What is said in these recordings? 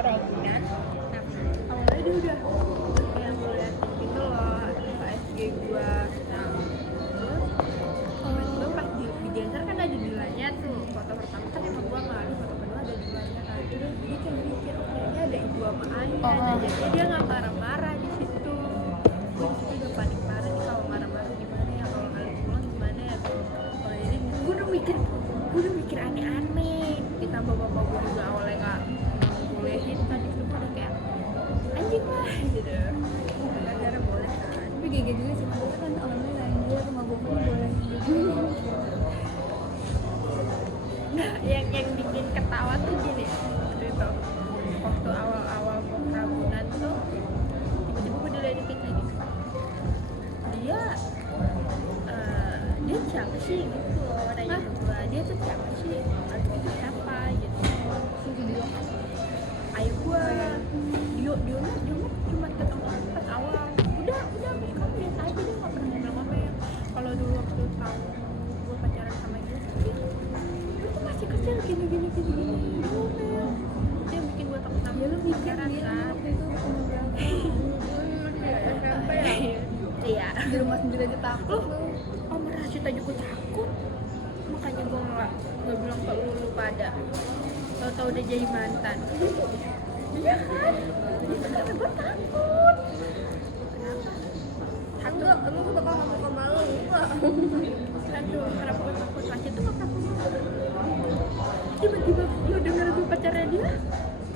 Ragunan. Nah, awalnya dia udah kayak ngeliatin gitu loh SG gua. Nah, terus tiba-tiba pas di Genser kan ada nilainya tuh. Foto pertama kan emang gua nggak ada, foto kedua ada nilainya kan. Terus dia kayak mikir, oh kayaknya ada ibu sama ayah. Nah, jadi dia nggak marah-marah di situ. Gua di situ udah panik parah nih, kalau marah-marah gimana ya, kalau kalian pulang gimana ya. Kalau ini gua udah mikir aneh-aneh. Ditambah bapak gua juga awalnya nggak bolehin kan, itu gua udah kayak anjing lah gitu. Gara-gara boleh kan. Tapi GG juga sih, maksudnya kan awalnya lanjut sama gue kan boleh Nah, yang bikin ketawa tuh gini, gitu. Waktu awal-awal mau Ragunan tuh tiba-tiba gue diledekin gini. Dia siapa sih gitu loh, nanya ke gue, dia tuh siapa sih, Alif itu siapa gitu. Ayah gue, dia mah cuma ketemu pas awal, udah kamu biasa aja, dia nggak pernah ngomel-ngomel. Kalau dulu waktu tahu gue pacaran sama dia tuh masih kecil gini ngomel. Dia bikin gue takut sama ya lu mikir pacaran dia kan. waktu itu umur berapa Kenapa ya? Iya. di rumah sendiri aja takut lu. Om Rashid aja gue takut, makanya gue nggak bilang ke lu pada. Tahu-tahu udah jadi mantan. Iya kan? Itu karena gue takut. Kenapa? Enggak, emang gue bakal ngomong sama lu enggak? Aduh, kenapa gue takut? Rashid tuh nggak pernah ngomong. Tiba-tiba lu denger gue pacarnya dia,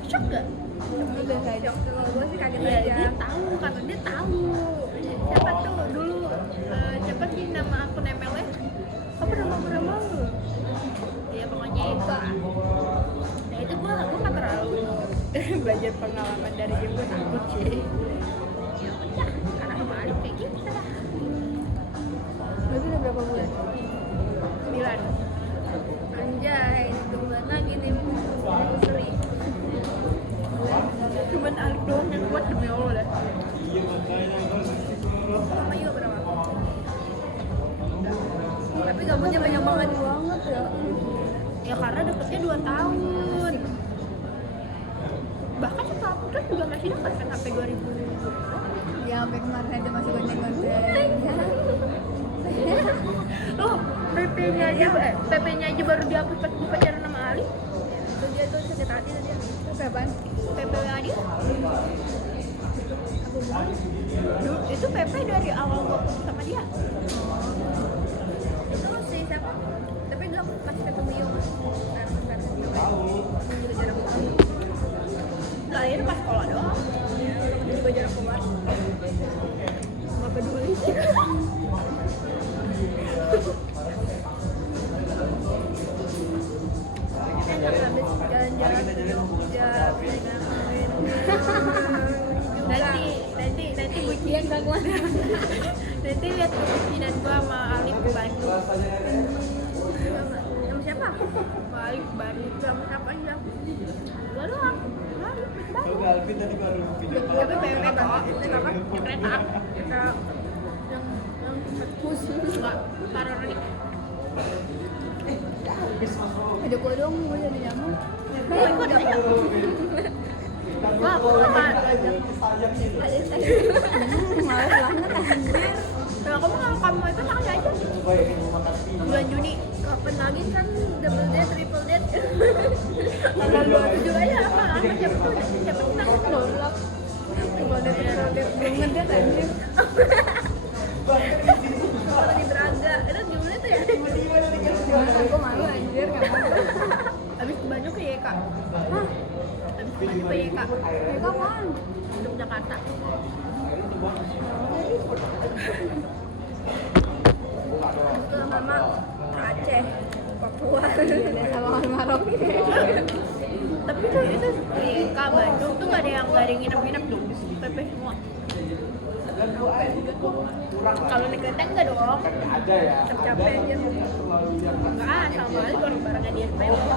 shock gak? Udah aja, kalau gue sih kaget Iya, aja. dia tahu karena dia tahu. Siapa tuh dulu? Siapa sih nama akun ML-nya? Apa nama lu? Ya pokoknya itu. Nah itu gue nggak terlalu belajar pengalaman dari dia, gue takut sih. Ya udah, karena sama Alif kayak gitu lah. Berarti udah berapa bulan? 9. Anjay, 1 bulan lagi nih seri. Cuman Alif doang yang kuat demi Allah dah. Sama Yu berapa? Tapi gambarnya banyak banget ya. Ya karena deketnya 2 tahun. Bahkan setelah putus juga masih dekat kan sampai 2000. Ya sampai kemarin aja masih banyak konten. Oh, PP-nya aja baru dihapus pas gue pacaran sama Ali. Itu dia tuh sakit hati tuh dia. Itu apaan? PP dia. Dulu itu PP dari awal gue putus sama dia. Itu sih siapa? Tapi gue masih ketemu Yu mas. Sekarang juga jarang ketemu. Lahir pas sekolah doang. Dia juga jarang keluar. Gak peduli sih. Enak habis jalan-jalan ke Jogja, pengen Nanti bucinan gak kuat. Nanti lihat bucinan gua sama Alif ke Bandung. sama siapa? Sama Alif ke Bandung sama siapa aja? Gua doang. Alif ke Bandung. Alvin tadi baru video call. Tapi PW kok. Yang kereta. Yang khusus enggak paranoid. Ada gua dong, gua jadi nyamuk. Ikut aja. Wah, aku Males banget anjir. kalau kamu mau ikut aku aja. Bulan Juni. Kapan lagi kan double date, triple date. Tanggal 27 aja apa? Siapa sih nangis lo? Double date, triple date, belum ngedet anjir. Kalau di Braga, itu gimana tuh ya? Gua malu anjir, nggak mau. Habis ke Bandung ke YK. Hah? Habis ke Bandung ke YK. Ya kapan? Untuk Jakarta. Itu mama Aceh, Papua, sama Maroke. Tapi tuh itu di YK Bandung tuh gak ada yang nginep-nginep tuh. PP semua. Kalau naik kereta enggak dong. Ada ya. Capek aja. Enggak, sama Ali bareng-barengnya dia sepeda.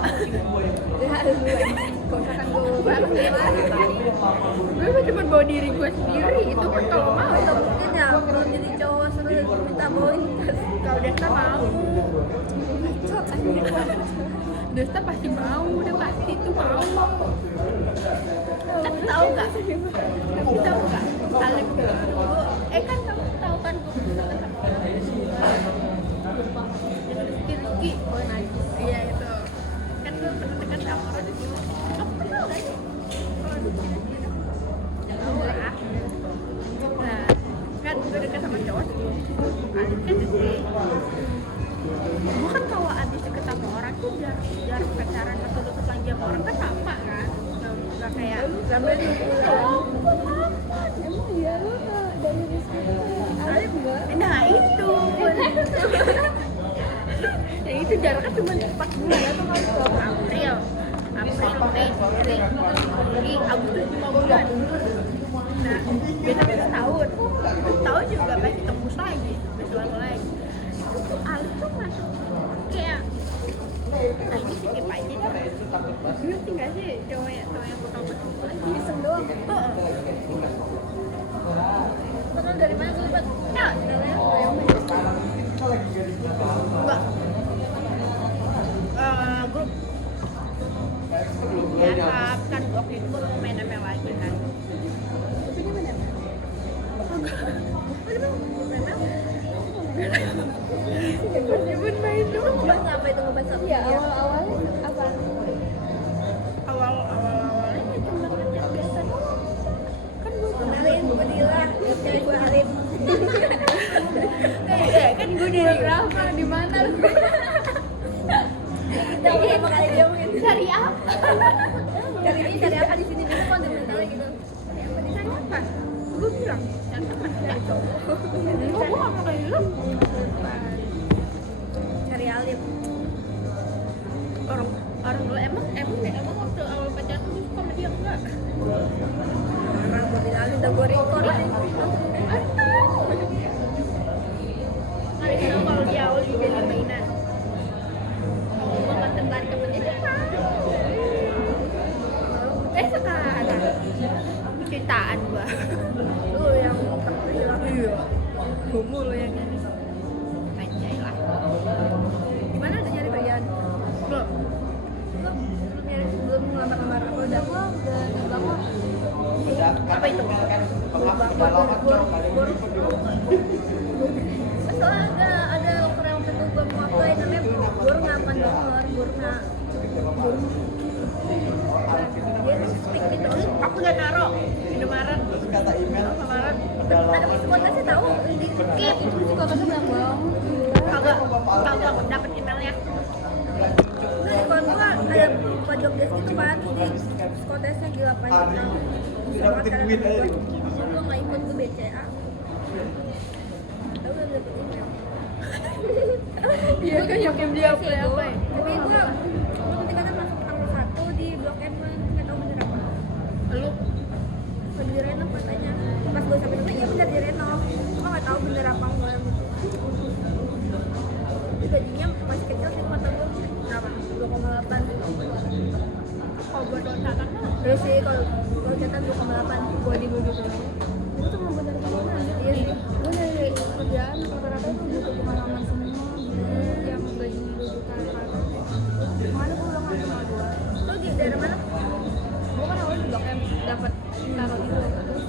Dia harus dulu anjing. Kalau misalkan gue bareng gimana tadi? Gue mah cuma bawa diri gue sendiri, itu pun kalau mau. Atau mungkin ya kalau jadi cowok suruh minta bawain tas. Kalau Desta mau, Bacot anjir. Desta pasti mau, udah pasti tuh mau. tahu nggak Alif dulu kan kamu tahu kan gue pernah deket sama orang yang Rizky Oh, najis. iya itu kan gue pernah deket sama orang itu kamu kenal kan tahu lah nah kan gue deket sama cowok Alif kan Rizky gue kan kalau abis deket sama orang tuh jarak pacaran atau deket lagi sama orang kan sama kan nggak kayak Gak berani pulang. Emang iya lu dari Rizky Alif enggak? nah itu ya itu jaraknya cuma 4 bulan atau April Mei Juni Agustus 5 bulan nah biasanya setahun juga pasti tembus lagi berjuang lagi itu tuh Alif tuh masuk kayak nah ini skip aja ngerti nggak sih cowok yang gue tau masuk Iseng doang. Kenal dari mana tuh, Bat? ya enggak grup biasa kan waktu itu gue mau main ML lagi kan Tapi dia mana? nyebut main dulu Ngebahas apa itu ngebahas apa? Iya, awal-awalnya apa? awalnya cuma ngechat biasa doang kan gue Kenalin, gue Dila. Cewek gue Alif. kan gue di Berapa? Di mana? Kita pertama kali dia mungkin cari apa cari ini cari apa di sini dulu kan mentalnya gitu. cari apa di sana apa gue bilang cari teman cari cowok gue nggak mau kayak gitu Cari Alif. orang dulu emang waktu awal pacaran gue suka sama dia enggak Orang gue bilang Alif udah gue record nih. ada kenal kalau di awal juga di mainan kalau gue nggak tertarik sama dia sekarang cintaan gue Lu yang terhilang. iya homo lo yang ini anjay lah Gimana udah nyari kerjaan? belum Belum ngelamar-lamar apa udah? Udah di bawah. apa itu Soalnya ada loker yang waktu itu gue mau apply namanya Burna apa Donor Burna. Dia tuh stick gitu. aku udah naro Indomaret kata email Indomaret Ada psikotasnya tahu di skip. Itu juga kan bilang bohong. kagak dapet emailnya Nah, di kawan gua ada pojok desk gitu kan, terus di psikotesnya di 8 jam. Sama cara duit aja gua. di Gua nggak ikut ke BCA. Tahu udah dapet email. iya kan yang belum dia apply apa ya Tapi gua nanti kata masuk tanggal 1 di Blok M kan, nggak tahu bener apa. lu Pas di renov katanya. Pas gua sampai sana, iya bener di renov. Cuma nggak tahu bener apa enggak gitu. Tapi gajinya masih kecil sih mata gua. Berapa? 2,8. kalau buat loncatan mah Terus sih kalau cetak 2,8 gua di bawah gitu. Itu tuh mau bener kemana aja. Iya sih. Gue nyari kerjaan rata-rata itu butuh pengalaman semua gitu. Yang gajinya 2 juta ke atas. Makanya gue udah nggak kenal gue. Lu di daerah mana? Gue kan awalnya di Blok M dapat taruh gitu. Terus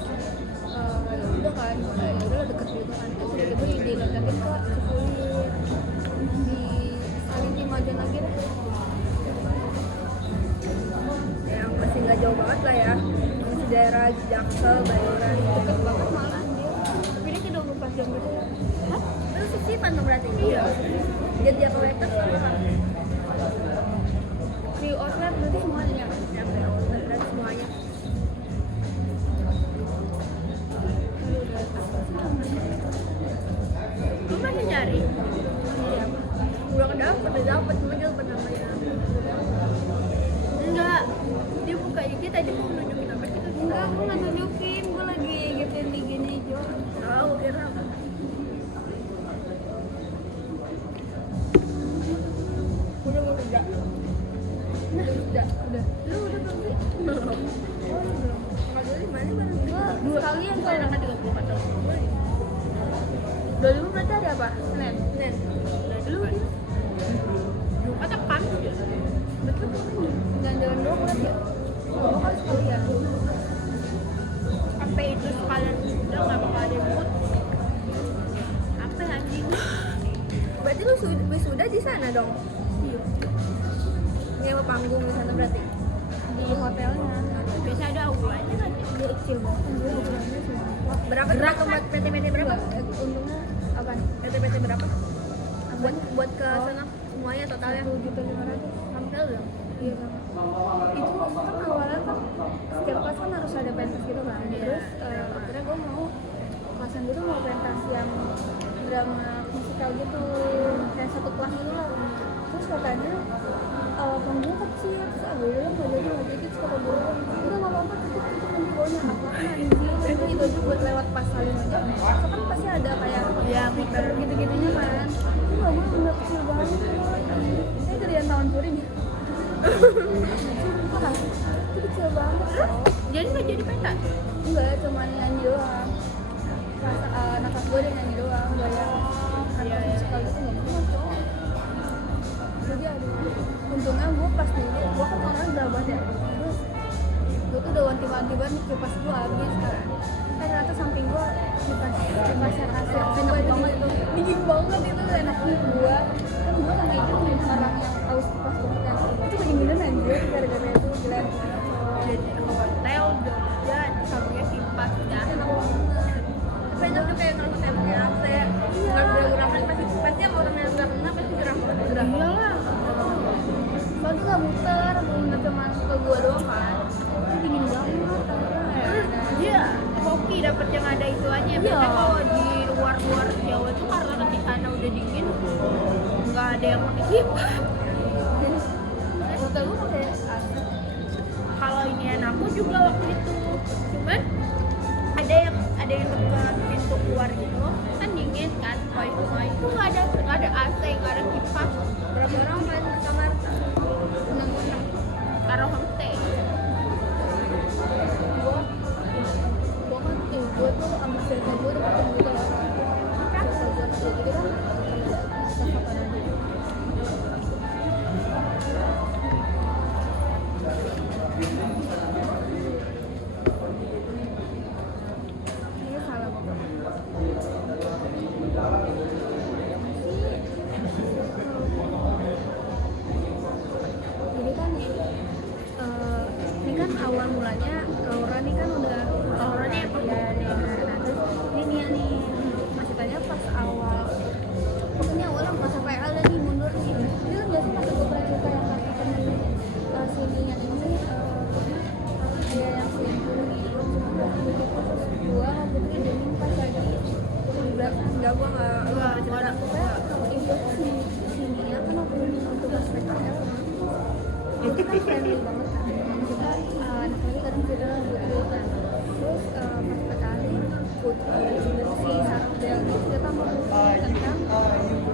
ya udah kan, ya udah deket gitu kan. Terus tiba-tiba diingetin kak Cipulir di Saling Cimajan lagi deh. Yang masih nggak jauh banget lah ya. Masih daerah Jaksel, Bayoran. Deket banget malah dia. Tapi dia kayak 24 jam gitu ya. Hah? Lu sisipan dong berarti? Iya. Jadi dia ke waiter apa? Di outlet berarti semuanya. Ya, berarti semuanya. lu masih nyari Iya. Udah dapet, cuma dia lupa namanya. enggak dia buka IG tadi mau nunjukin apa gitu Enggak, aku nggak nunjukin. Gue lagi gituin di gini Jo. Tahu kira apa? udah mau kerja Nah, udah. Lu udah belum sih? Belum. Kalau dulu di mana baru? Gue sekalian gue soalnya. anaknya 34 tahun 2000 berarti hari apa? Senin. Nen. lu Jumat apa Kamis ya? Betul kan? Jalan-jalan doang berarti ya? Oh, kan sekalian. wisuda di sana dong. Iya. Nyewa panggung di sana berarti. di hotelnya. Biasa ada aulanya kan? Dia kecil banget anjir, ukurannya cuma Berapa tuh buat PT-PT berapa? untungnya apa? PT-PT berapa? Buat ke sana semuanya totalnya. 1.500.000 Hampir dong. iya sama. Itu kan awalnya kan setiap kelas kan harus ada pentas gitu kan. Terus akhirnya gue mau kelasan gitu mau pentas yang drama musikal gitu, kayak satu kelas gitu lah. Terus katanya panggung kecil, terus akhirnya nggak jadi terus kata gue udah nggak apa-apa tutup nanti bawahnya apa itu aja buat lewat pas saling aja. So kan pasti ada kayak Ya, muter gitu-gitunya kan. Itu nggak mau nggak kecil banget. Saya dari yang tahun touring ya. Sumpah, itu kecil banget. Jadi nggak jadi pentas? Enggak, cuma nyanyi doang. Pas anak kelas gue dia nyanyi doang, enggak yang Iya, iya. musikal gitu nggak mau cowok. Jadi aduh, untungnya gue pas dulu, gue kan orangnya gabah ya. Terus gue tuh udah wanti-wanti banget kipas gue habis kan. Ternyata samping gue kipasnya kasir, enak banget itu, dingin banget itu, enak banget gue. Kan gue kan itu orang yang haus kipas banget ya. Itu kedinginan anjir gara-gara itu gila. Jadi hotel Jogja sampingnya kipas ya. Enak banget. Tapi enak juga yang kalau saya pakai AC. Kalau gerah-gerah kan pasti yang orang yang gerah pasti gerah. Iyalah. Soalnya nggak muter, bener cuma ke gua doang kan. Itu dingin banget, Terus dia hoki dapet yang ada ituannya. Biasanya Iya. kalau di luar Jawa tuh karena di sana udah dingin, nggak ada yang pakai kipas. hotel gua pakai AC. Kalau ini anakku juga waktu itu, cuman ada yang dekat pintu keluar gitu kan dingin kan, wifi itu nggak ada AC, nggak ada kipas. Berapa orang main ke kamar? 6 taruh homestay. Gua kan gua tuh ambil cerita gua udah ketemu gitu loh. Cerita gua kayak gitu kan. Sama kan aja. Ini salah banget. Jadi kan ini kan awal mulanya Laura nih kan udah Lauranya yang pergi. nah terus ini Nia nih maksudnya pas awal pokoknya awalnya masa PL dan nih mundur nih ini kan biasa pas gue pernah cerita yang kata kan si Nia ini kayak yang selingkuh gitu terus gue sama Putri dingin pas lagi di belakang Enggak, gua nggak cerita. pokoknya itu si Nia kan waktu tugas PKL itu kan friendly banget kan kita anak lagi kadang cerita Putri kan terus pas PKL Putri si Sarabel itu kita mau tentang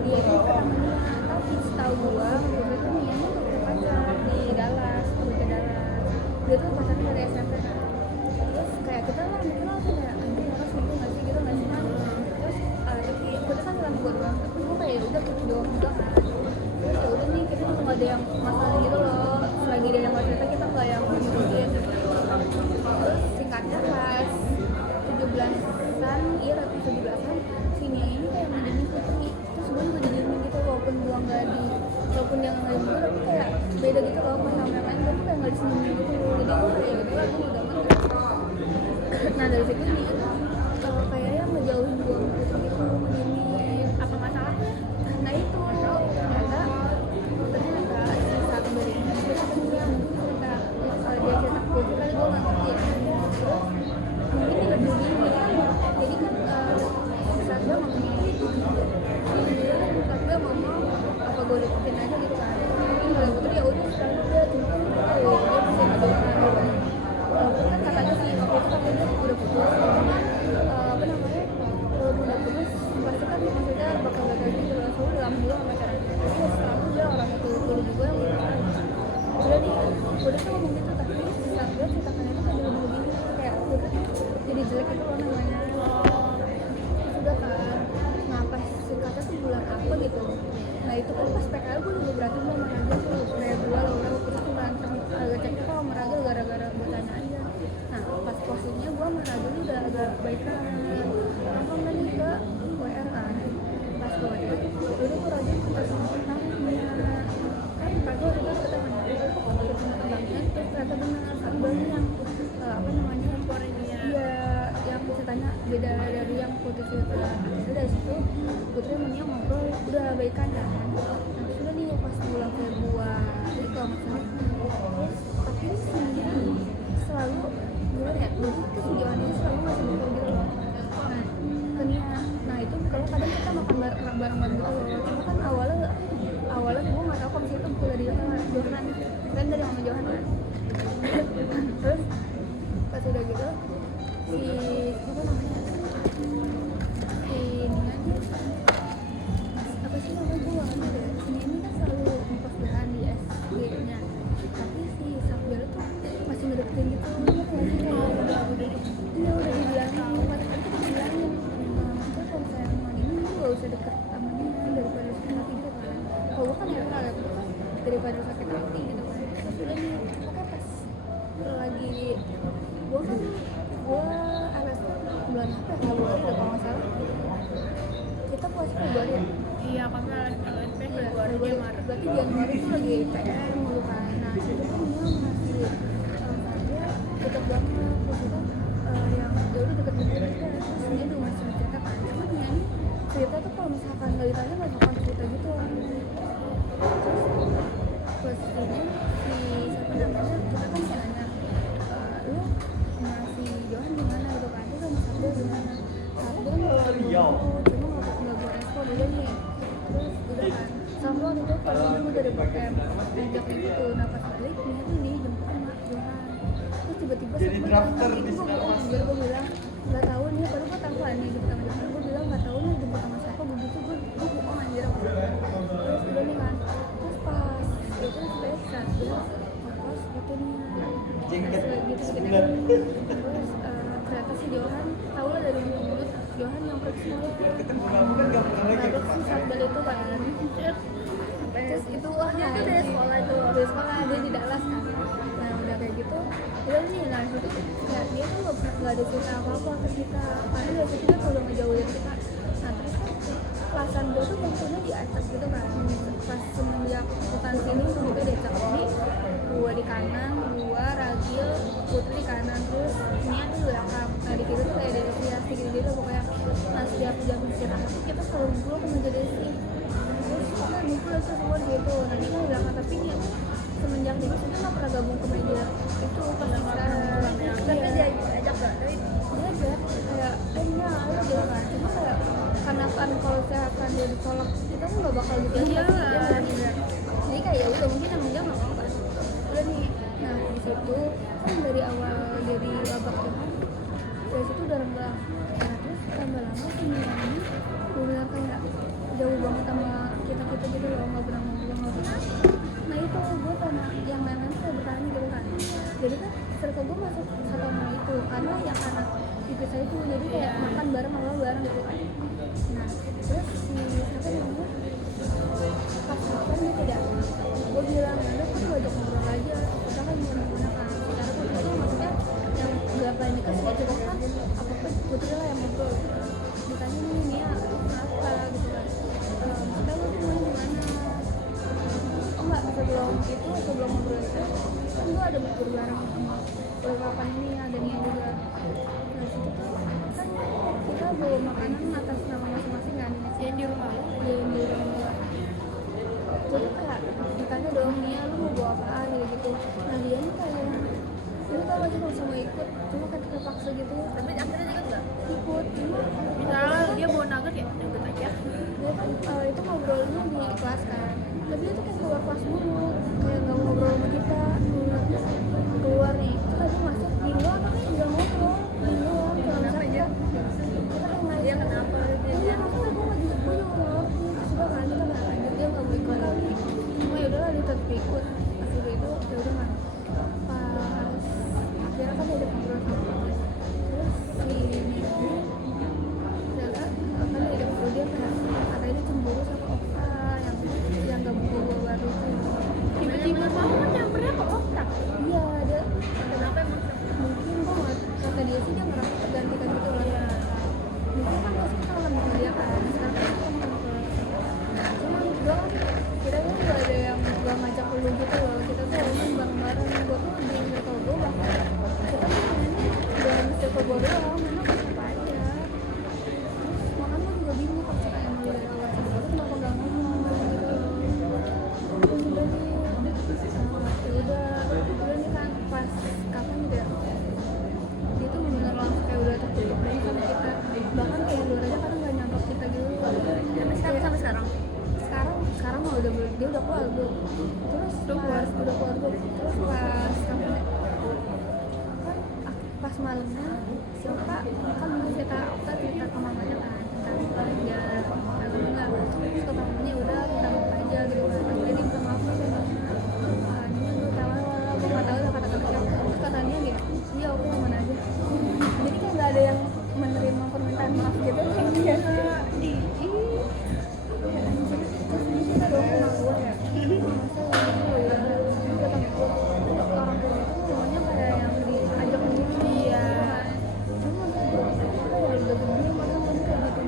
dia itu keramanya tapi setahu gua Putri tuh Nia tuh udah pacar di Dallas pergi ke Dallas dia tuh pacarnya dari SMP kan terus kayak kita lah mikir lah kayak anjing orang selingkuh nggak sih gitu nggak sih kan terus tapi Putri kan bilang gua doang tapi gua kayak udah gitu doang juga kan terus ya udah nih kita tuh nggak ada yang masalah gitu loh selagi dia yang nggak cerita kita nggak yang ngikutin terus singkatnya pas 17-an iya ratu 17-an si Nia ini kayak ngedinin Putri terus gue juga didiemin gitu walaupun dia nggak ngedinin gue tapi kayak beda gitu loh pas sama yang lain gue tuh kayak nggak disenyumin gitu loh jadi gue kayak gitu lah gue udah ngerti nah dari situ Nia kayak yang ngejauhin gue sama Putri gitu ngedinin Apa masalahnya? nah itu ternyata si satu dari ini dia ketemu yang mungkin cerita dia cerita ke Putri kali gue nggak ngerti ya terus mungkin dia lebih gini jadi kan saat gue ngomongin saat gue ngomong apa gue deketin aja gitu kan mungkin kalau Putri ya udah sekarang udah cuma kan dia bisa ngejauhkan walaupun kan katanya sih waktu itu katanya dia udah putus apa namanya walaupun udah putus pasti kan maksudnya bakal gagal gitu loh soalnya udah lama juga sama pacaran tapi ya sekarang dia orang itu dulu juga yang udah nih udah tuh ngomong gitu tapi saat gue ceritakan itu kayak dulu begini kayak udah jadi jelek itu loh namanya sudah kan nah pas singkatnya tuh bulan apa gitu nah itu kan pas PKL gue juga berantem sama Raga tuh kayak gue loh waktu itu berantem agak cekcok sama Raga gara-gara gue tanya aja nah pas posisinya gue sama Raga ini udah agak baikan nongkrong tadi ke WR kan pas udah tuh Raja kita sama temennya kan aku udah kita sama temennya terus ternyata benar Sakbalnya yang apa namanya Korea. iya yang ceritanya beda dari yang Putri itu itu dari situ Putri sama Nia ngobrol udah baikan kan nah sudah nih pas bulan Februari itu maksudnya terus tapi sebenarnya selalu gimana ya jadi kesujuannya selalu masih ngobrol gitu loh nah ke Nia nah itu kalau kadang kita makan bareng-bareng gitu loh cuma kan awalnya gue nggak tahu kalau misalnya itu kuliah dia sama Johan kan dari mama Johan kan terus pas udah gitu si apa namanya si Nina nih apa sih namanya gue nggak ngerti deh si Nina ini kan selalu ngekos Johan di SG nya tapi si Sakbel tuh masih ngedeketin gitu ngerti nggak sih kayak iya udah dibilangin pas itu kita dibilangin maksudnya kalau misalnya sama Nina lu gak usah deket sama Nina daripada sakit hati gitu kan kalau gue kan ya daripada sakit hati gitu kan terus udah nih pokoknya pas lagi gue kan LSP bulan apa ya Februari udah kalau nggak salah kita puasa Februari ya Iya, kami LSP Februari dia Maret. berarti Januari itu lagi PM dulu kan nah itu kan dia masih dia deket banget terus itu yang ya udah deket-deket gitu terus dia udah masih cerita kan cuma dia ini cerita tuh kalau misalkan nggak ditanya nggak bakal cerita gitu terus posisinya si siapa namanya kita kan kayak nanya lu masih Johan gimana gitu kan terus sama Sabda gimana Sabda cuma nggak gue respon udah nih terus udah kan sama waktu itu kalau gue dari PM ngajak gitu nah pas balik dia tuh dijemput sama Johan terus tiba-tiba Jadi drafter di itu gue bilang nggak tahu nih baru gue tahu kan nih jemput sama Johan gue bilang nggak tahu nih jemput sama siapa begitu gue bohong anjir terus udah nih kan terus pas itu sebenarnya saat dia ngekos gitu nih gitu sekitar terus ternyata si Johan tau lah dari mulut Johan yang pergi ketemu kamu kan gak pernah lagi terus si Sabdal itu kan terus itu wah dia tuh dari sekolah itu dari sekolah dia di Dallas kan nah udah kayak gitu udah nih nah itu ya dia tuh nggak ada cerita apa-apa ke kita karena dari situ dia udah ngejauh dari kita nah terus kan kelasan gue tuh bentuknya diacak gitu kan pas semenjak hutan sini juga diacak ini gue di kanan gue Ragil Putri di kanan terus ini tuh di belakang nah di kiri tuh kayak Desi gitu pokoknya nah setiap jam istirahat kita selalu ngumpul ke meja Desi terus kita ngumpul itu semua di situ nah dia kan bilang tapi dia semenjak di sini nggak pernah gabung ke meja itu pas istirahat tapi dia ajak gak tapi dia ajak kayak iya ayo dia kan cuma kayak karena kan kalau saya akan dia ditolak kita kan nggak bakal gitu Iya. jadi kayak ya udah mungkin emang dia nggak mau kan udah nih nah di situ kan dari awal jadi babak Tuhan dari situ udah renggang nah terus tambah lama ini benar kayak jauh banget sama kita gitu loh nggak pernah ngobrol nah itu gue karena yang lain-lain tuh bertanya gitu kan jadi kan circle gue masuk satu sama itu karena yang anak itu saya itu jadi kayak makan bareng gitu kan nah terus si siapa namanya pas makan dia tidak gue bilang ada kan gue ajak ngobrol aja kita kan gimana kan secara kan itu maksudnya yang berapa ini kan suka cukup kan apapun Putri lah yang ngobrol ditanya nih Nia kenapa gitu kan maksudnya lu tuh gimana oh enggak sebelum ngobrol itu kan gue ada bubur bareng sama kapan ini ada Nia juga nah situ tuh kan kita bawa makanan atas nama masing-masing kan Yang di rumah. yang di rumah jadi kayak ditanya dong Nia lu mau bawa apaan gitu nah dia nih kayak ini tau gak sih kalau sama ikut cuma kan terpaksa gitu Tapi akhirnya ikut nggak? ikut cuma Misalnya dia bawa nugget ya, nugget aja. dia kan itu ngobrolnya di kelas kan tapi dia tuh kayak keluar kelas dulu kayak nggak ngobrol sama kita keluar nih terus dia masuk di luar tapi nggak ngobrol di luar kenapa ya dia kenapa iya maksudnya gue nggak juga ngerti sudah kan kita nggak lanjut dia nggak mau ikut lagi cuma yaudahlah dia tetap ikut pas udah itu yaudah kan pas akhirnya kan dia udah ngobrol sama gue terus si Nina ternyata kan dia ngobrol dia kayak katanya dia cemburu sama Okta yang gabung gue baru itu Tiba-tiba banget nyampernya ke otak. iya dia udah keluar grup, terus Udah keluar. udah keluar grup, terus pas kapan ya? Pas malamnya si Okta kan dulu cerita ke mamanya kan tentang dia film enggak, terus kata mamanya udah kita maaf aja gitu kan, jadi minta maaf nih sama ini gue tahu gue nggak tahu lah kata-kata terus katanya gitu iya oke aman aja, jadi kayak nggak ada yang menerima permintaan maaf gitu kayak biasa ya anjir, terus ini kita dong sama gue ya masa gitu ya, terus kata gue orang tua itu semuanya kayak yang diajak gitu iya, cuma kayak udah gede masa kamu kayak gitu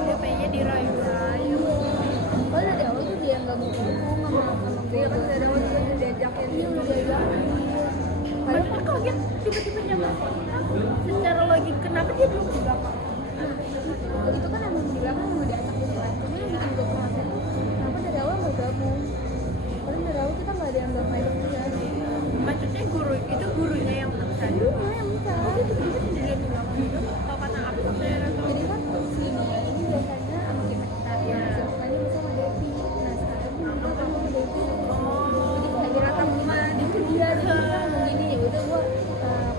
Dia pengennya dirayu-rayu. kalau dari awal tuh dia nggak mau ngomong sama gue tuh dari awal juga udah diajakin dia udah diajakin Padahal kan kaget tiba-tiba nyampe kontak. Secara logik kenapa dia belum di belakang? nah itu kan emang di belakang mau diajak gitu kan, cuma yang bikin gue penasaran kenapa dari awal nggak gabung, paling dari awal kita nggak ada yang gabung dia Maksudnya guru itu gurunya yang pesan. gurunya yang minta Tiba-tiba sendirian di belakang itu apa karena apa atau jadi kan si Nia ini biasanya sama kita ya siapanya bisa sama Devi, nah sekarang dia minta kamu sama Devi jadi kayak dirata gimana itu dia ngomong gini ya udah gua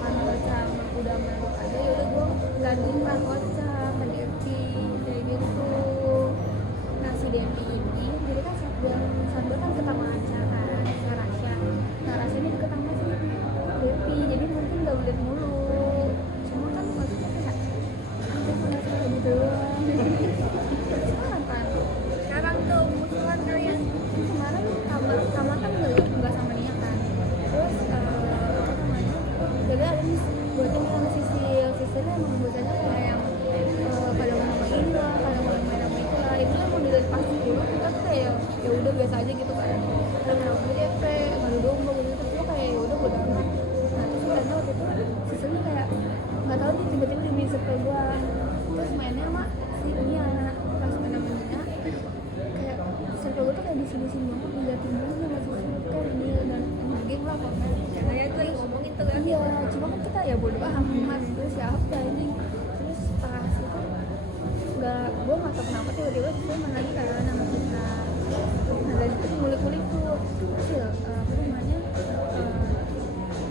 karena baca udah masuk aja ya udah gua gantiin Kak Ocha ke Devi kayak gitu. Nah si Devi ini jadi kan sambil kan ke taman acara ke Rasya, nah Rasya ini deket sama si Devi jadi mungkin gak boleh mulu, cuma kan maksudnya kayak aku penasaran gitu doang sekarang kan Sekarang tuh musuhan kalian. kemarin kamar kan nggak sama Nia kan, terus apa namanya jadi ada nih buatnya sama Sisilnya emang bocahnya kayak yang pada mau main lah, pada mau main sama itu lah, itu yang mau dilihat pasti dulu kita tuh kayak ya udah biasa aja gitu kan, ada main sama DP ngadu domba gitu terus lo kayak ya udah bodo amat. Nah terus karena waktu itu Sisilnya kayak nggak tahu dia tiba-tiba di circle gua, terus mainnya sama si Nia, pas main sama Nia kayak circle gua tuh kayak di sini banget ngeliatin dulu sama Sisil kan Nia dan geng lah pokoknya Katanya tuh lagi ngomongin tuh kan. iya cuma kan kita ya bodo amat terus siapa ini terus pas itu gue nggak tahu kenapa tiba-tiba Sisil main lagi kan sama kita, nah dari itu ngulik-ngulik tuh Sil apa namanya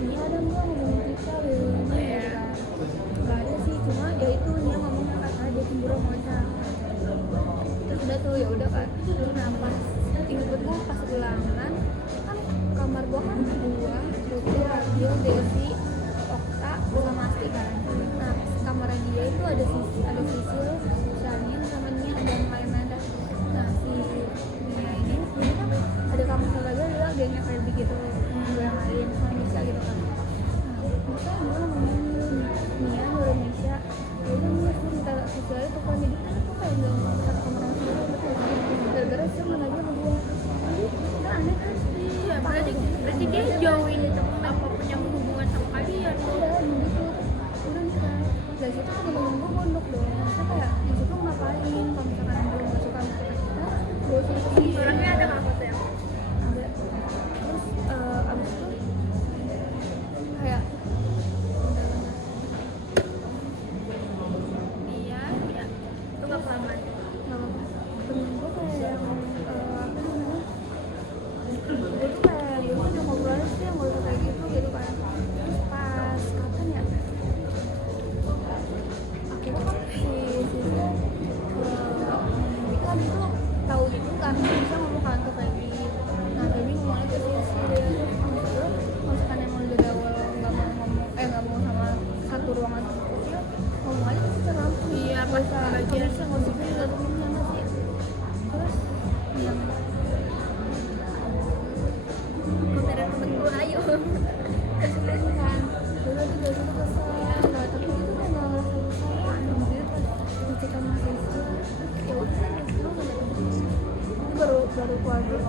ini ada nggak ngomongin kita gitu nggak ada sih, cuma ya itu Nia ngomongnya karena dia cemburu sama Ocha, terus udah tuh ya udah kan, nah pas inget gue pas ulangan kan kamar gua kan gua Putri, Radio, Devi, Okta, sama Asti kan. Nah kamarnya dia itu ada Sisil, Shanin, sama Nia dan lain-lain ada. Nah si Nia ini kan ada kamar lagi ada gengnya kayak begitu, gue yang lain sama Misha gitu kan. Nah Misha dia ngomongin Nia nyuruh Misha, ya udah Nia gue minta Sisil itu kan jadi kan aku kayak nggak mau satu kamar sama Sisil gitu. Gara-gara Sisil main lagi sama dia, kan aneh kan? Iya, berarti dia jauhin apapun yang berhubungan sama kalian. Udah begitu udah nih kan dari situ kan temen gue gondok dong, maksudnya kayak maksud lu ngapain kalau misalkan belum gak suka sama kita gue suruh pergi Orangnya ada nggak foto yang? ada terus abis itu kayak Iya, iya. Lu nggak kelamaan. temen gue kayak yang apa namanya gue tuh kayak ya udah ngobrol aja sih nggak usah kayak gitu kan. Terus pas kapan ya akhirnya kan si Sisil kan itu tahu itu kan bisa ngomong kan ke Feby, nah Feby ngomongnya ke Sisil terus kalau misalkan emang dari awal nggak mau ngomong nggak mau sama satu ruangan sama Sisil ngomong aja ke Sisil langsung Iya, nggak pas usah bagian nggak usah juga sama sih. Terus yang Kamera temen gue ayo. terus ini kan dulu tuh dari situ kesel, nah tapi itu kan nggak ngerasa bersalah anjir pas ngecek sama Sisil ya udah sih Sisil nggak ada itu baru keluar dari